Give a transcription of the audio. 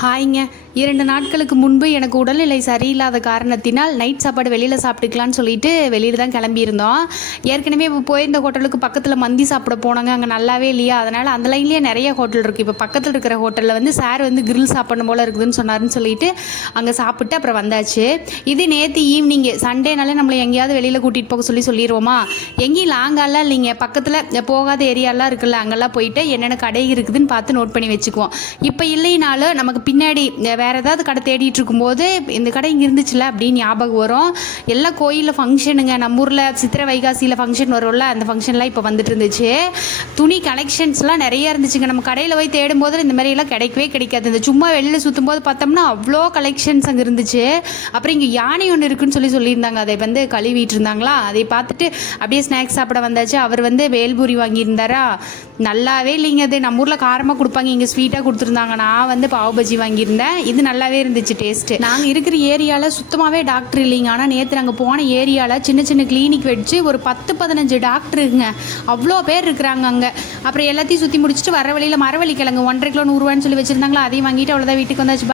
ஹாய்ங்க இரண்டு நாட்களுக்கு முன்பு எனக்கு உடல்நிலை சரியில்லாத காரணத்தினால் நைட் சாப்பாடு வெளியில் சாப்பிட்டுக்கலான்னு சொல்லிட்டு வெளியில் தான் கிளம்பியிருந்தோம். ஏற்கனவே இப்போ போயிருந்த ஹோட்டலுக்கு பக்கத்தில் மந்தி சாப்பிட போனாங்க. அங்கே நல்லாவே இல்லையா? அதனால் அந்த லைன்லேயே நிறைய ஹோட்டல் இருக்குது இப்போ பக்கத்தில் இருக்கிற ஹோட்டலில் வந்து சார் வந்து கிரில் சாப்பிடணும் போல் இருக்குதுன்னு சொன்னாருன்னு சொல்லிட்டு அங்கே சாப்பிட்டு அப்புறம் வந்தாச்சு. இது நேற்று ஈவினிங் சண்டேனாலே நம்மளை எங்கேயாவது வெளியில் கூட்டிகிட்டு போக சொல்லி சொல்லிடுவோமா எங்கேயும் லாங்காலாம் இல்லைங்க. பக்கத்தில் போகாத ஏரியாலாம் இருக்குல்ல அங்கெல்லாம் போயிட்டு என்னென்ன கடை இருக்குதுன்னு பார்த்து நோட் பண்ணி வச்சுக்குவோம். இப்போ இல்லைனாலும் நமக்கு பின்னாடி வேறு ஏதாவது கடை தேடிட்டு இருக்கும்போது இந்த கடை இங்கே இருந்துச்சுல அப்படின்னு ஞாபகம் வரும். எல்லாம் கோயிலில் ஃபங்க்ஷனுங்க நம்ம ஊரில் சித்திரை வைகாசியில் ஃபங்க்ஷன் வரும்ல அந்த ஃபங்க்ஷன்லாம் இப்போ வந்துட்டு இருந்துச்சு. துணி கலெக்ஷன்ஸ்லாம் நிறைய இருந்துச்சுங்க. நம்ம கடையில் போய் தேடும் போது இந்த மாதிரியெல்லாம் கிடைக்கவே கிடைக்காது. இந்த சும்மா வெளியில் சுற்றும் போது பார்த்தோம்னா அவ்வளோ கலெக்ஷன்ஸ் அங்கே இருந்துச்சு. அப்புறம் இங்கே யானை ஒன்று இருக்குன்னு சொல்லி சொல்லியிருந்தாங்க. அதை வந்து கழுவிட்டு இருந்தாங்களா? அதை பார்த்துட்டு அப்படியே ஸ்நாக்ஸ் சாப்பிட வந்தாச்சு. அவர் வந்து வேல்பூரி வாங்கியிருந்தாரா? நல்லாவே இல்லைங்க அது. நம்ம ஊரில் காரமாக கொடுப்பாங்க. இங்கே ஸ்வீட்டாக கொடுத்துருந்தாங்க. நான் வந்து பாவ் பஜ்ஜி வாங்கியிருந்தேன். இது நல்லாவே இருந்துச்சு டேஸ்ட்டு நாங்கள் இருக்கிற ஏரியாவில் சுத்தமாகவே டாக்டர் இல்லைங்க. ஆனால் நேற்று நாங்கள் போன ஏரியாவில் சின்ன சின்ன கிளினிக் வச்சு ஒரு பத்து பதினஞ்சு டாக்டருங்க அவ்வளோ பேர் இருக்கிறாங்க அங்கே. அப்புறம் எல்லாத்தையும் சுற்றி முடிச்சுட்டு வர வழியில் மரவள்ளி கிழங்கு ஒன்றரை கிலோ நூறுரூவான்னு சொல்லி வச்சுருந்தாங்களா? அதையும் வாங்கிட்டு அவ்வளோதான் வீட்டுக்கு வந்தாச்சு.